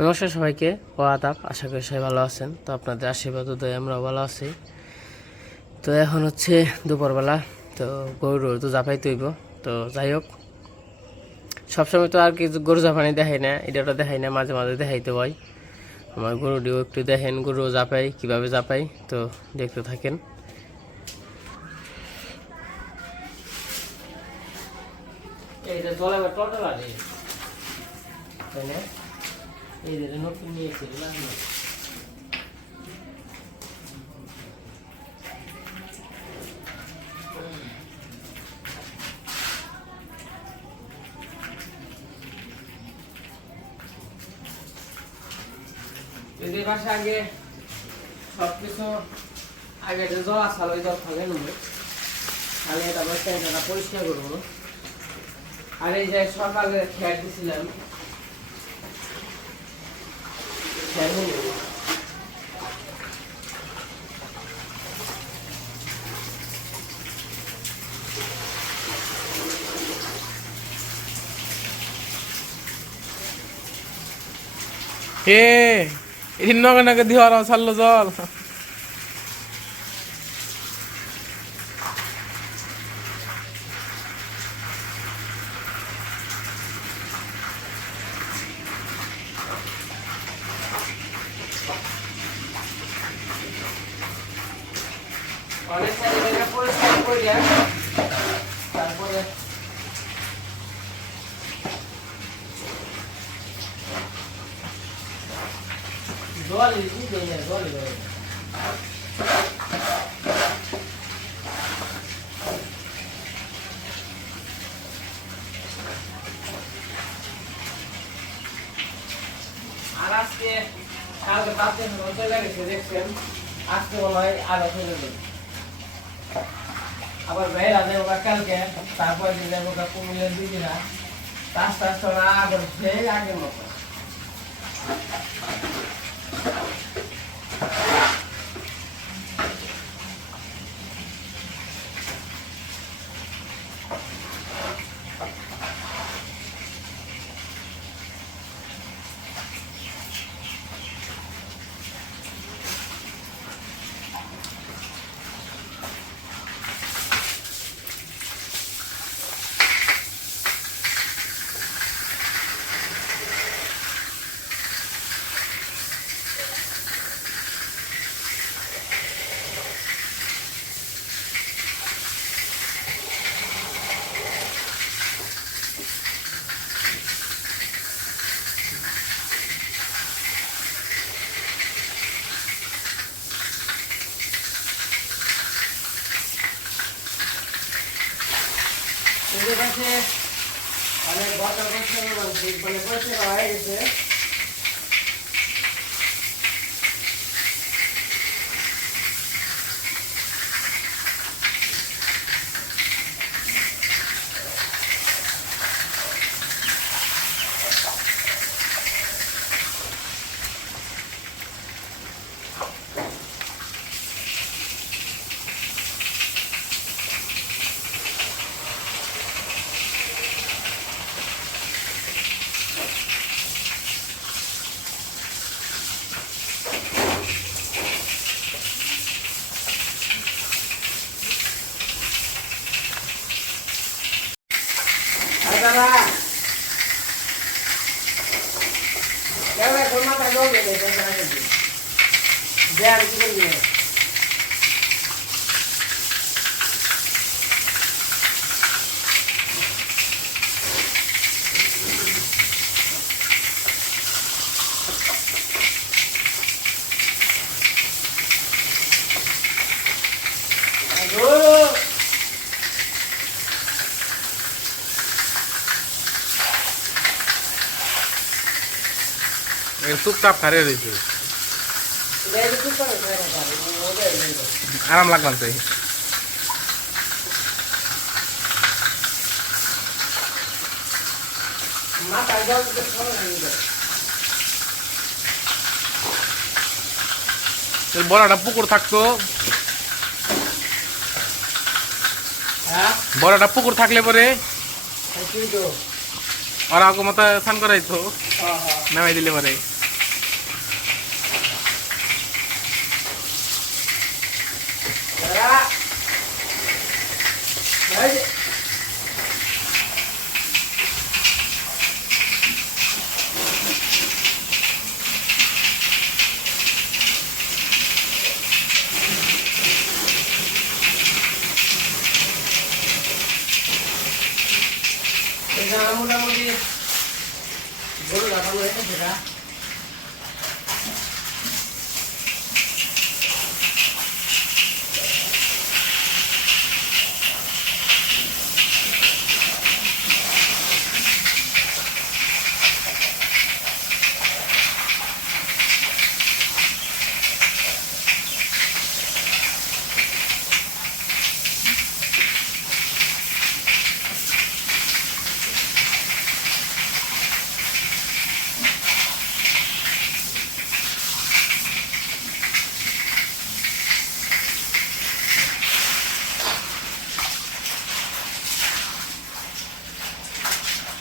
নমস্কার সবাইকে ও আদাব। আশা করি সবাই ভালো আছেন। তো আপনাদের আশীর্বাদ উদয় আমরাও ভালো আছি। তো এখন হচ্ছে দুপুরবেলা। তো গরু তো জাপাই তৈব। তো যাই হোক, সবসময় তো আর কি গরু জাপানি দেখাই না, এটা দেখাই না, মাঝে মাঝে দেখাইতে হয়। আমার গরুটিও একটু দেখেন, গরু জাপাই কীভাবে জাপাই, তো দেখতে থাকেন। এইটা জলে টলটা লাগে তাই না? এই যে নতুন নিয়েছি যদি বাসা আগে সবকিছু আগে যে জল আসাল ওই জল খালে নেবো, খালে তারপর ট্যাঙ্কটা পরিষ্কার করবো। আর এই যে সকালে খেয়ার দিছিলাম হে এদিন নগে নগে দিওয়ার ছাড়লো জল। অনেক জায়গায় পরিষ্কার করে তারপরে জল দিই না, জল দেয় আর আজকে কালকে রাতে চলে গেছে দেখছেন, আজকে মনে হয় আরো চলে যাবে। আবার বেলা দেবো কালকে, তারপরে দেবো কুমিল্লার দিদিরা আস্তে আস্তে আবার সেই আগের মতো। এদের কাছে অনেক বছর বছর মানে পরিষেবা হয়ে গেছে। দাদা এখন মাথায় জল দেবে দেয়ার কি করবি চুপচাপ খারে রয়েছে, আরাম লাগলাম তাই। বড় একটা পুকুর থাকতো, বড় একটা পুকুর থাকলে পরে ওরা মতো স্নান করাইতো, নামাই দিলে পরে গরু লাগানো হয়েছে সেটা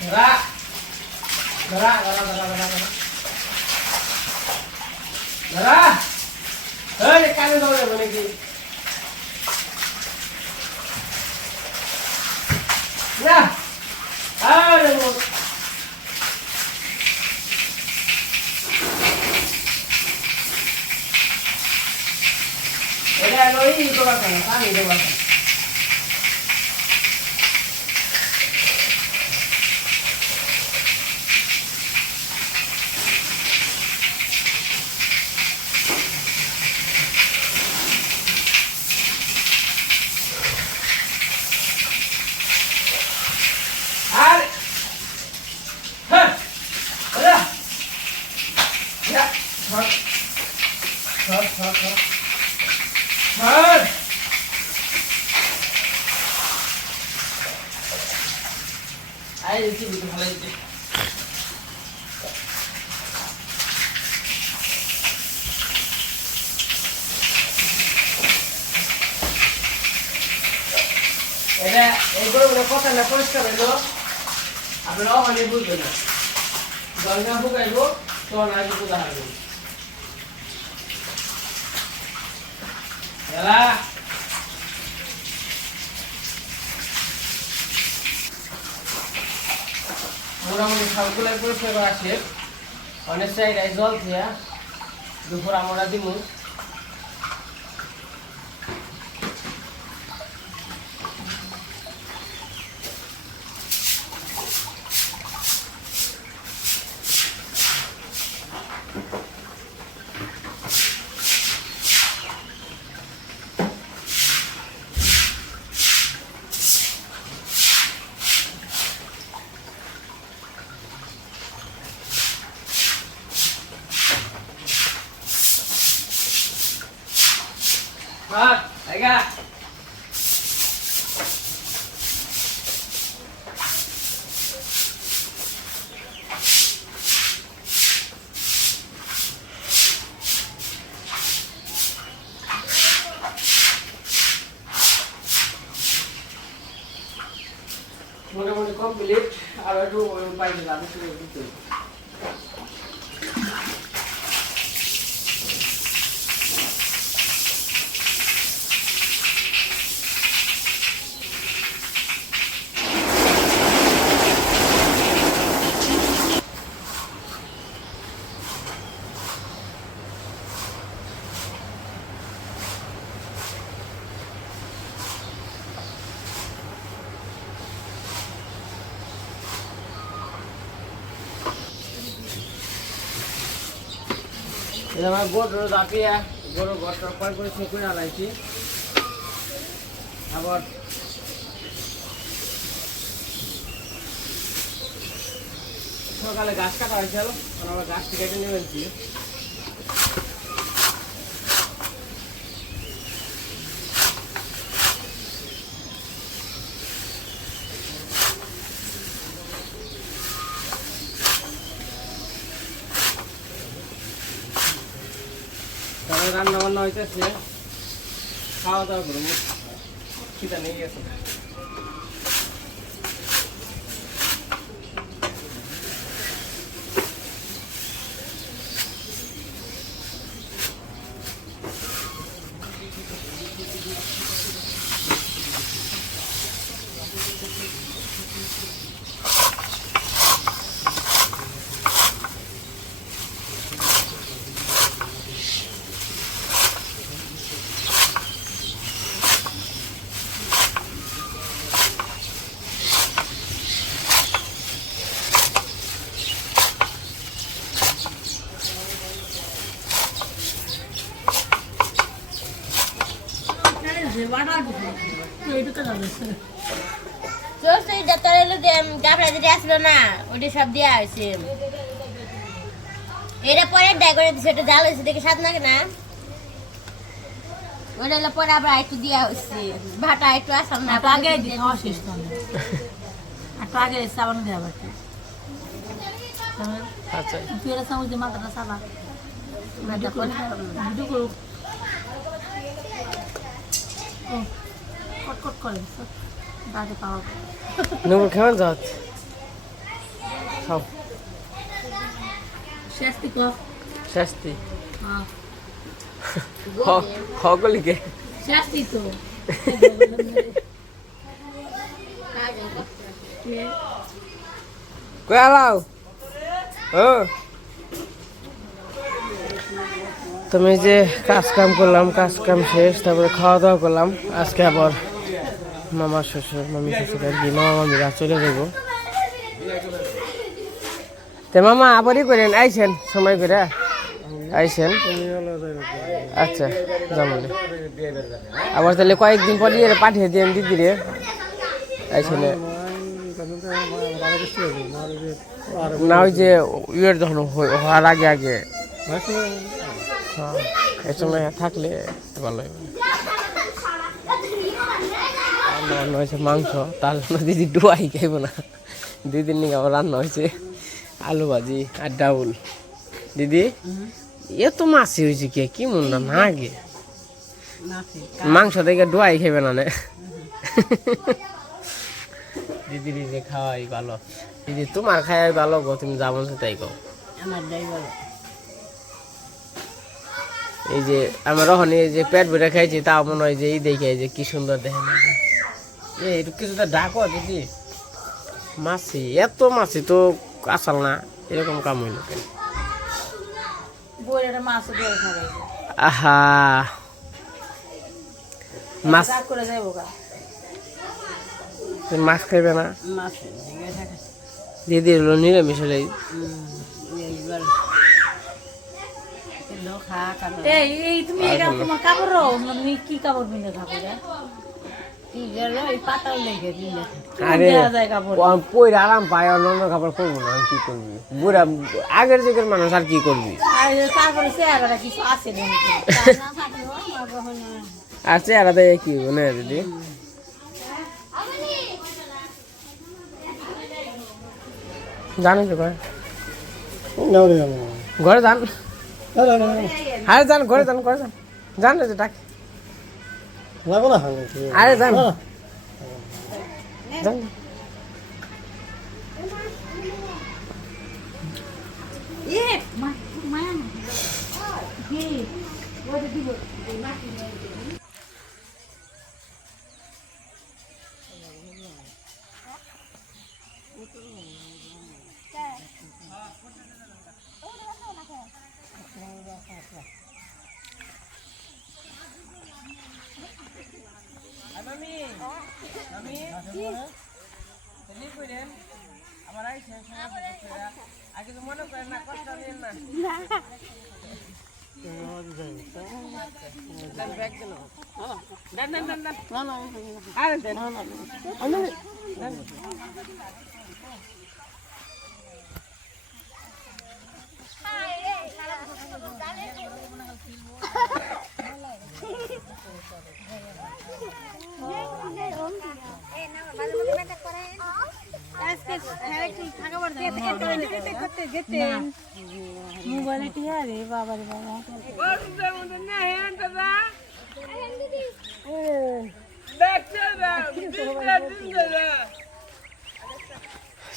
Dara, Dara, Dara, Dara, Dara, Dara. Dara, hei, kamu tahu yang mana ni? Ya, aduh. Ada lori itu apa? Kami itu apa? Ayo sini betul hal itu. Ada, ego udah kota nak polis kan itu? Apa lo mana ibu tu nak? Jangan buka ibu, tuan lagi tu dah ibu. Yalah. মোটামুটি সবগুলো পরিষ্কার করা শেষ অনেক জায়গায় জল দিয়া দুপুর আমরা দিব Ayo. মোটামুটি কমপ্লিট আর একটু বাইরে যাবে শুরু করতে এটা আমার গরু দাপিয়া গরু ঘরটা পয় করে ঠিক করে আলাইছি আবার সকালে গাছ কাটা হয়েছিল আবার গাছটি কেটে নিয়ে ফেলছি তাহলে রান্না বান্না হইতেছে খাওয়া দাওয়া করবো খিদা নেই গেছে চর্চিটা তো এলো যে গাবড়া যেটা আসলো না ওটা সব দেওয়া হয়েছে এটা পরে ডাই করে দিচ্ছে ওটা জাল হয়েছে দেখে স্বাদ লাগে না ওটা হলো পরে আবার একটু দেওয়া হয়েছে ভাটা একটু আসাম না আগে অশেষ একটু আগে সাবান দেওয়া বাকি আচ্ছা তুই এর সঙ্গে মাথাটা সাবা ভাটা পরে ভিডিও করুক কট কট করে দাঁড়ে পাওয়া নূপুর কেমন যাত খাও শেষটি কর শাস্তি হ্যাঁ খগলিকে শেষটি তো কই আলাও ও তুমি যে কাজ কাম করলাম কাজ কাম শেষ তারপরে খাওয়া দাওয়া করলাম আজকে আবার মামা শ্বশুর মামি শ্বশুর আর কি মামা মামিরা চলে যাবো তে মামা আবারই করেন আইছেন সময় করে আইছেন আচ্ছা যেমন আবার তাহলে কয়েকদিন পরে পাঠিয়ে দিন দিদিরে আইছেন না ওই যে ইয়ের যখন হওয়ার আগে আগে হ্যাঁ এই সময় থাকলে ভালো হবে রান্না হয়েছে মাংস তাহলে দিদি ডুয়াই খাইব না দিদির নিয়ে আমার রান্না হয়েছে আলু ভাজি আর ডাউল দিদি এত মাছি হয়েছে কে কি মন না না আগে মাংস দেখে ডুয়াই খাইবে না দিদি নিজে খাওয়াই ভালো দিদি তোমার খাওয়াই ভালো গো তুমি যাবো তাই গো এই যে আমার ওখানে এই যে পেট ভরে খাইছি তাও মনে হয় যে এই দেখে যে কি সুন্দর দেখেন এই কিছুটা ডাকো দিদি মাছি এত মাছি তো আসল না এরকম কাম হইল কেন বইয়ের মাছ দিয়ে খাবে আহা মাছ করে যাইবো গা তুমি মাছ খাইবে না মাছ দিদি হলো নিরামিষ হলে এই তুমি এটা তোমার কাপড় তুমি কি কাপড় পিনে থাকো রে কি গেল এই পাতাল লেগে দিলে আরে যায় কাপড় পরে আরাম পায় অন্য খাবার করবো না কি করবি বুড়া আগের যুগের মানুষ আর কি করবি আর তারপরে চেহারাটা কিছু আছে আর চেহারা দেয় কি না দিদি জানি তো ভাই ঘরে যান আরে যান ঘরে যান ঘরে যান যান না ডাক আরে যান যান আগে তো মনে করেন না কষ্ট নেন না ব্যাগ দেন দেন দেন দেন দেন আরে দেন মোবাইলে টিয়া রে বাবা রে বাবা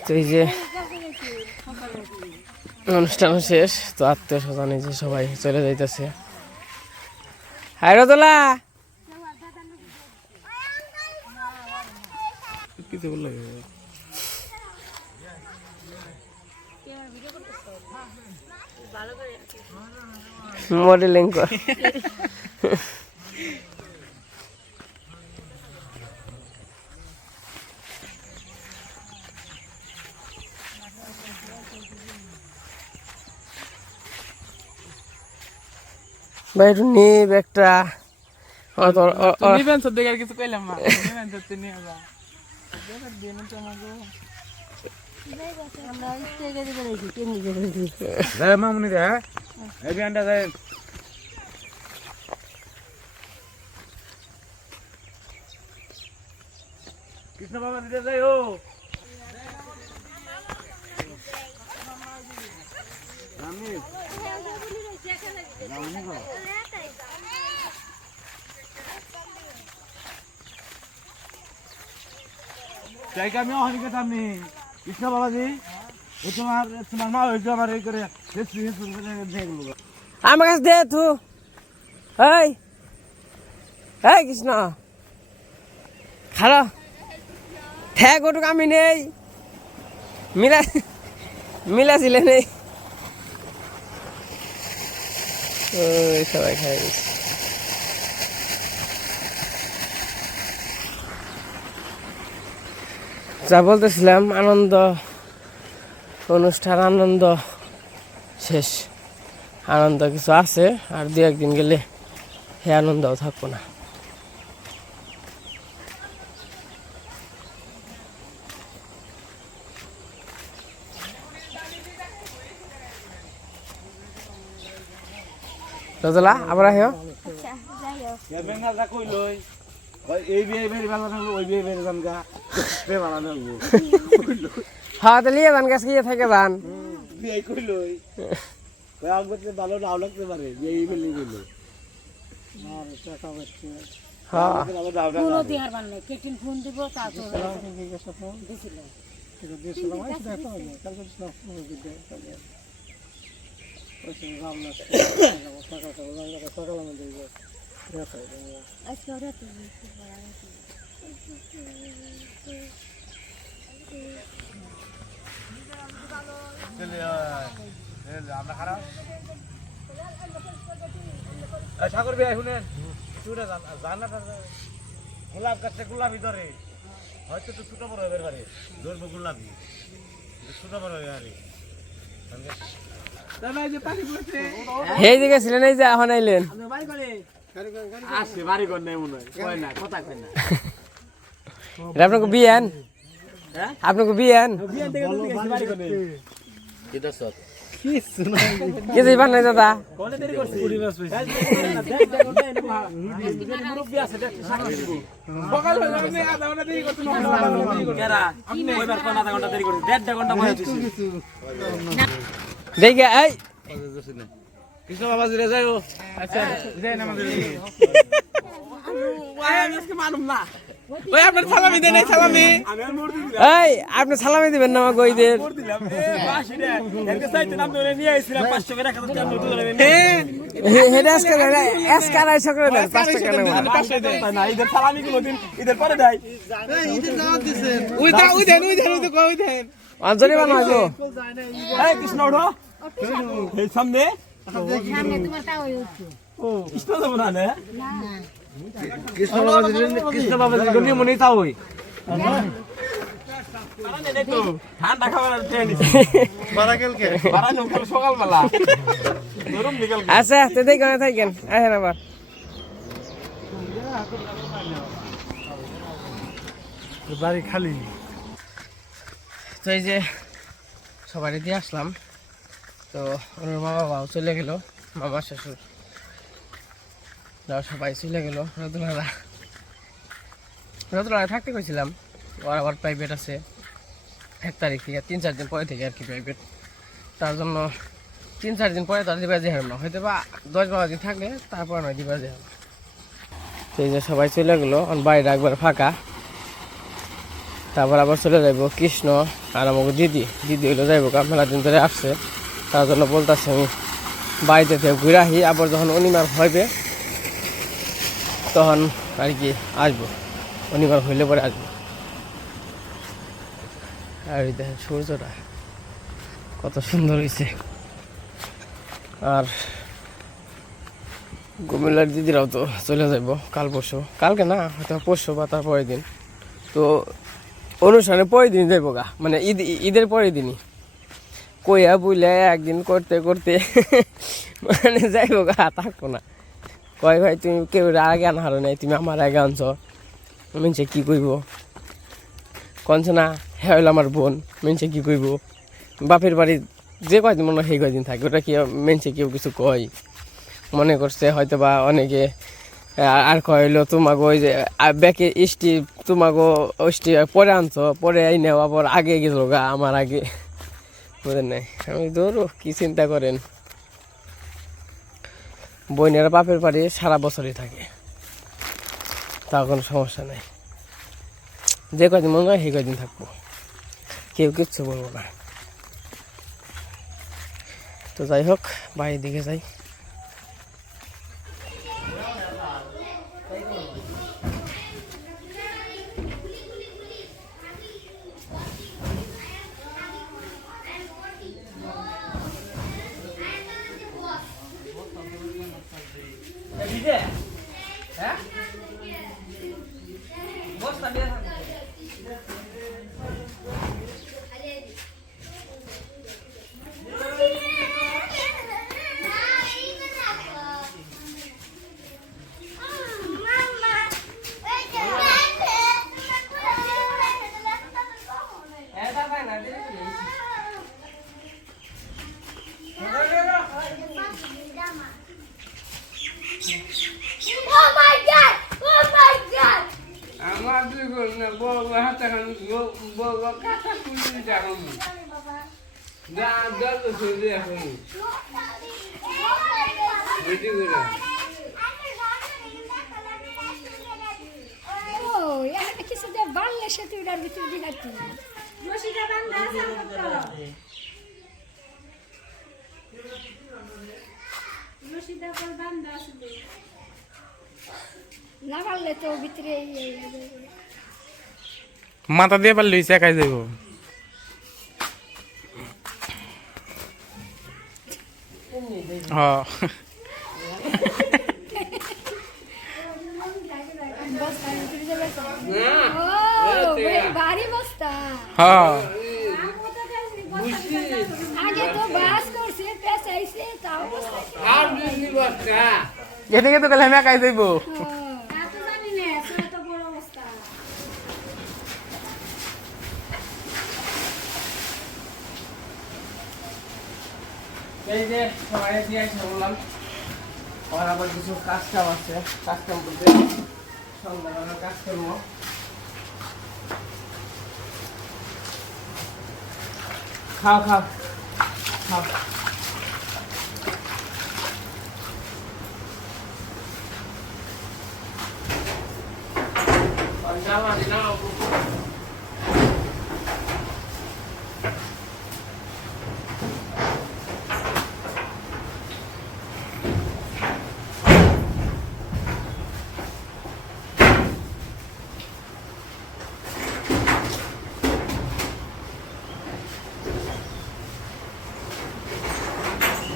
তো এই যে অনুষ্ঠান শেষ তো আত্মীয় স্বজন এই যে সবাই চলে যাইতেছে হাই রতলা কিছু বল লাগে মডেলিং কর ভাই একটু নিয়ে একটা নিবেন সব দেখে আর কিছু কইলাম না নিবেন সত্যি নিয়ে যা দিয়ে না তো আমাকে আমরা স্টেজে দিয়ে দিয়েছি কেমনি করে দিই যায় মামুনি দে এই বিয়ানটা যায় কৃষ্ণ বাবা দিতে যাই ও জায়গা আমি অনেক সামনে কৃষ্ণ বাবাজি তোমার মা হয়েছে আমার এই করে আমার কাছে দে তু এই এই কৃষ্ণ খালো ঠ্যাক ওটুক আমি নেই মিলাছিলে নেই ওই সবাই খাই গেছে যা বলতেছিলাম আনন্দ অনুষ্ঠান আনন্দ শেষ আনন্দ কিছু আছে আর দু একদিন গেলে হে আনন্দও থাকবো না রজলা আবার আহিও বেঙ্গালটা কই লই এই বিয়ে বেরি ভালো থাকলো ওই বিয়ে বেরি জানগা বে ভালো থাকবো হ্যাঁ তাহলে যান গাছ গিয়ে থেকে যান বিয়ে কই লই কই আগতে ভালো নাও লাগতে পারে এই বেলি বেলি আর টাকা বাচ্চা হ্যাঁ ভালো দাও কোনো দিহার বান নেই কেটিন ফোন দিব তারপর দিছিল এটা দিছিলাম আইছে দেখো কালকে না ফোন দিতে তাহলে ওই রামনা টাকা টাকা সকালে মধ্যে দিব আজকে ওরা তো আমরা খারাপ সাগর ভাই শুনেন চুড়ে জান্নাত গোলাপ গাছটা গোলাপি ধরে হয়তো একটু ছোট বড় হয়ে পারে ধরবো গোলাপি ছোট বড় হয়ে আরে সেই দিকে ছিলেন এই যে এখন আইলেন আসছে বাড়ি ঘর নেই মনে হয় কয় না কথা কয় না এটা আপনাকে বিয়ান আপনাকে বিয়ান কি যাইবার নাই দাদা দেখে এই কৃষ্ণ বাবা জিরে যাই ও আচ্ছা যাই না আমাদের আজকে মালুম না ওই আপনার সালামি দেন এই সালামি এই আপনি সালামি দিবেন না আমাকে ওই দের হেডা এসকার আইসা করে দেন 5 টাকা নেব না ঈদের সালামি গুলো দিন ঈদের পরে দেয় ঈদের দাওয়াত দিবেন ওই দেন অঞ্জলি বানাইবো এই কৃষ্ণ ওঠো এই সামনে সামনে তোমার তাও হচ্ছে কৃষ্ণ দেব না না কৃষ্ণ বাবা গনি মনি তাও হই ঠান্ডা খাবার ট্রেন বারাকেলকে বারানো সকালবেলা গরম বিকেল আচ্ছা তে দেই কোনে থাকেন আহেন আবার বাড়ি খালি তো এই যে সবাই দিয়ে আসলাম তো ওর মা বাবাও চলে গেল মামা শ্বশুর সবাই চলে গেল রতলারা থাকতে কইছিলাম ওর আবার প্রাইভেট আছে 1 তারিখ থেকে 3-4 দিন পরে থেকে আর কি প্রাইভেট তার জন্য 3-4 দিন পরে তার দিবা যে হারলাম হয়তো বা 10-12 দিন থাকলে তারপর নয় দিবা যে তো এই যে সবাই চলে গেলো বাড়িটা একবার ফাঁকা তারপর আবার চলে যাইব কৃষ্ণ আর আমাকে দিদি হইলো যাইব মেলা দিন ধরে আসছে তার জন্য বলতেছে আমি বাড়িতে থেকে ঘুরে আহি আবার যখন অনিমার হবে তখন আর কি আসবো অনিমার হইলে পরে আসবো আর এই দেখেন সূর্যটা কত সুন্দর হয়েছে আর কুমিল্লার দিদিরাও তো চলে যাইব কাল পরশু কালকে না হয়তো পরশু বা তার পরের দিন তো অনুষ্ঠানে পরের দিন যাইব গা মানে ঈদের পরের দিনই কইয়া বুঝলে একদিন করতে করতে মানে যাইব গা থাকবো না কয় ভাই তুমি কেউ আগে আনা হারো নাই, তুমি আমার আগে আনছ, মিনছে কি কইব, কনছে না হ্যাঁ হইলো আমার বোন, মিনছে কি কইব, বাপের বাড়ি যে কয়দিন মনে হয় সেই কয়দিন থাকে, ওটা কি মিনছে কেউ কিছু কয়, মনে করছে হয়তো বা অনেকে আর কইলো তোমাকে ওই যে ব্যাকে ইষ্টি তোমাকে ওষ্টি পরে আনছো, পরে এই নেও আবার আগে গেছিল গা আমার আগে, বুঝেন নাই। আমি ধরো কি চিন্তা করেন, বোনেরা বাপের বাড়ি সারা বছরই থাকে, তা কোনো সমস্যা নেই, যে কদিন মনে হয় সেই কদিন থাকবো, কেউ কিচ্ছু বলবো না। তো যাই হোক বাড়ির দিকে যাই। আমার দুই বোন না বড় হাতে বড় কাটা কুড়ি টাকা যা জল শুধু এখন বুঝি করে কিছু দিয়ে বাড়লে সে তুই ভিতরে দিঘাতি রশিটা বান্ধা আছে রশিটা বান্ধা আছে না পারলে তো ভিতরে মাথা দিয়ে পারলে একাই যাইব। হ্যাঁ ভারী বস্তা হ্যাঁ আগে তো বাস করছে পেঁচাইছে তাও এদিকে তো গেলে আমি একাই যাইব। জানি না তো বড় অবস্থা এই যে সবাই দিয়ে এসে বললাম, আর আবার কিছু কাজ কাম আছে, কাজ কাম করতে সন্ধ্যাবেলা কাজ করবো। খাও খাও খাও। জামা দিলাম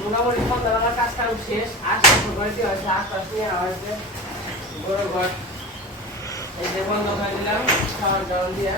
মোটামুটি সন্ধ্যাবেলার কাজ কাম শেষ, আশপাশ ঘর দিয়ে হয়েছে, আশপাশ নিয়ে হয়েছে বড় ঘর, এই যে বন্ধ করে দিলাম খাওয়ার দাওয়ার দিয়ে।